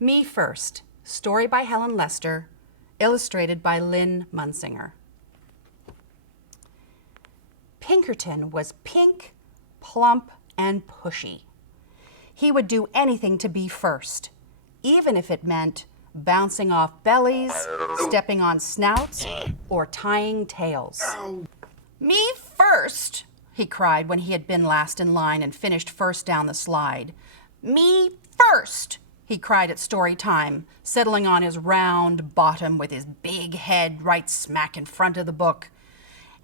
Me First, story by Helen Lester, illustrated by Lynn Munsinger. Pinkerton was pink, plump, and pushy. He would do anything to be first, even if it meant bouncing off bellies, stepping on snouts, or tying tails. Me first, he cried when he had been last in line and finished first down the slide. Me first, he cried at story time, settling on his round bottom with his big head right smack in front of the book.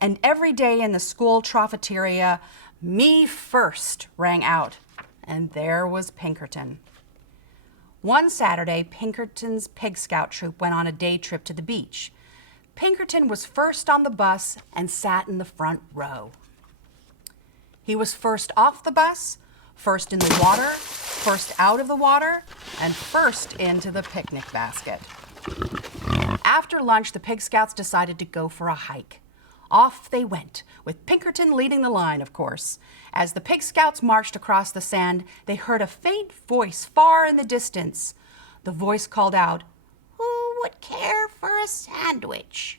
And every day in the school trophiteria, me first rang out, and there was Pinkerton. One Saturday, Pinkerton's Pig Scout troop went on a day trip to the beach. Pinkerton was first on the bus and sat in the front row. He was first off the bus, first in the water, first out of the water, and first into the picnic basket. After lunch, the Pig Scouts decided to go for a hike. Off they went, with Pinkerton leading the line, of course. As the Pig Scouts marched across the sand, they heard a faint voice far in the distance. The voice called out, "Who would care for a sandwich?"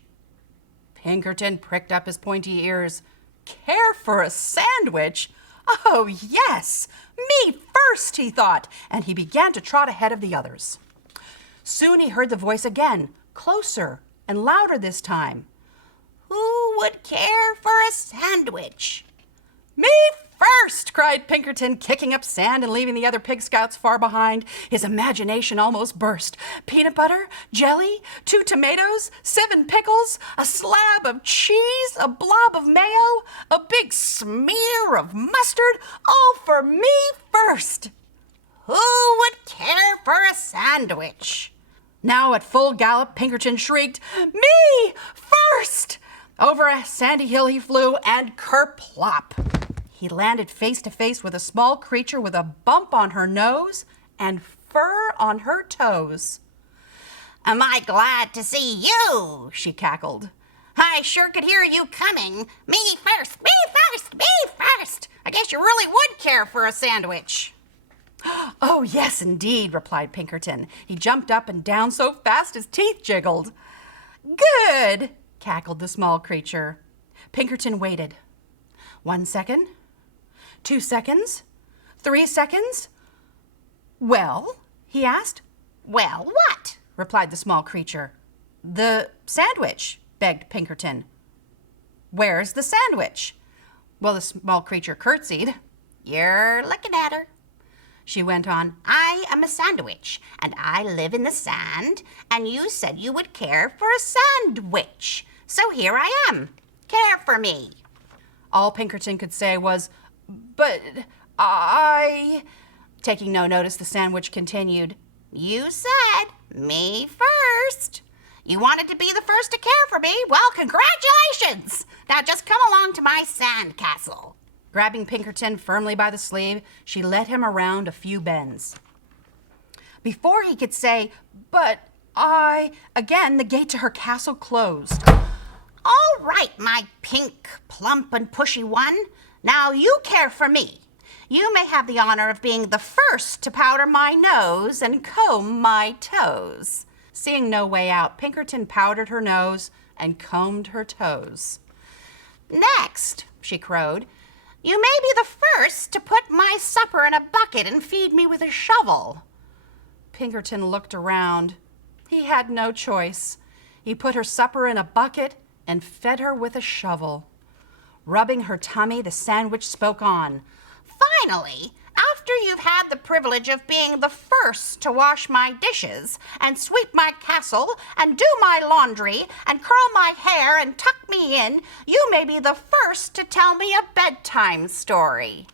Pinkerton pricked up his pointy ears. Care for a sandwich? Oh, yes! Me first, he thought, and he began to trot ahead of the others. Soon he heard the voice again, closer and louder this time. Who would care for a sandwich? Me first, cried Pinkerton, kicking up sand and leaving the other Pig Scouts far behind. His imagination almost burst. Peanut butter, jelly, 2 tomatoes, 7 pickles, a slab of cheese, a blob of mayo, a big smear of mustard, all for me first. Who would care for a sandwich? Now at full gallop, Pinkerton shrieked, "Me first!" Over a sandy hill he flew, and kerplop! He landed face to face with a small creature with a bump on her nose and fur on her toes. "Am I glad to see you?" she cackled. "I sure could hear you coming. Me first, me first, me first. I guess you really would care for a sandwich." "Oh, yes, indeed," replied Pinkerton. He jumped up and down so fast his teeth jiggled. "Good," cackled the small creature. Pinkerton waited. 1 second, 2 seconds, 3 seconds. "Well?" he asked. "Well, what?" replied the small creature. "The sandwich," begged Pinkerton. "Where's the sandwich?" Well, the small creature curtsied. "You're looking at her," she went on. "I am a sandwich, and I live in the sand, and you said you would care for a sandwich. So here I am. Care for me." All Pinkerton could say was, "But I..." Taking no notice, the sandwich continued, "You said me first. You wanted to be the first to care for me. Well, congratulations! Now just come along to my sand castle." Grabbing Pinkerton firmly by the sleeve, she led him around a few bends. Before he could say, "But I..." again, the gate to her castle closed. "All right, my pink, plump, and pushy one. Now you care for me. You may have the honor of being the first to powder my nose and comb my toes." Seeing no way out, Pinkerton powdered her nose and combed her toes. "Next," she crowed, "you may be the first to put my supper in a bucket and feed me with a shovel." Pinkerton looked around. He had no choice. He put her supper in a bucket and fed her with a shovel. Rubbing her tummy, the sandwich spoke on. "Finally, after you've had the privilege of being the first to wash my dishes and sweep my castle and do my laundry and curl my hair and tuck me in, you may be the first to tell me a bedtime story."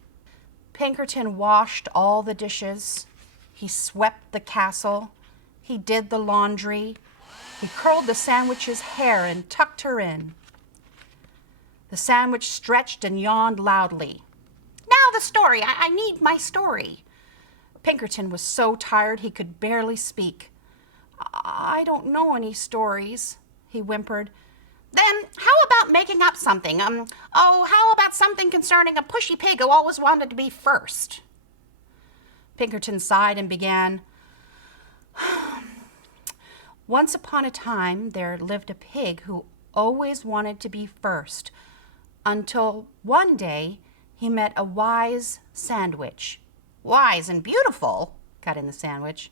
Pinkerton washed all the dishes. He swept the castle. He did the laundry. He curled the sandwich's hair and tucked her in. The sandwich stretched and yawned loudly. "Now the story. I need my story." Pinkerton was so tired he could barely speak. "I don't know any stories," he whimpered. "Then how about making up something? How about something concerning a pushy pig who always wanted to be first?" Pinkerton sighed and began, Once upon a time, there lived a pig who always wanted to be first, until one day he met a wise sandwich. Wise and beautiful, cut in the sandwich.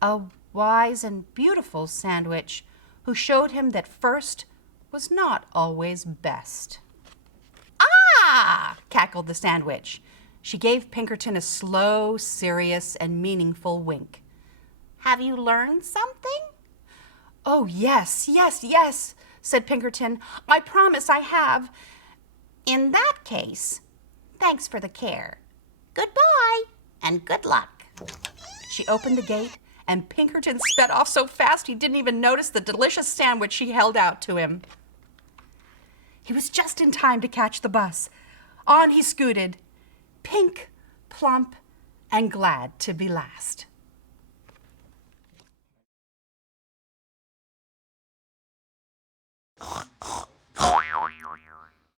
A wise and beautiful sandwich who showed him that first was not always best. Ah! Cackled the sandwich. She gave Pinkerton a slow, serious, and meaningful wink. Have you learned something? Oh, yes, yes, yes, said Pinkerton. I promise I have. In that case, thanks for the care. Goodbye, and good luck. She opened the gate, and Pinkerton sped off so fast he didn't even notice the delicious sandwich she held out to him. He was just in time to catch the bus. On he scooted, pink, plump, and glad to be last.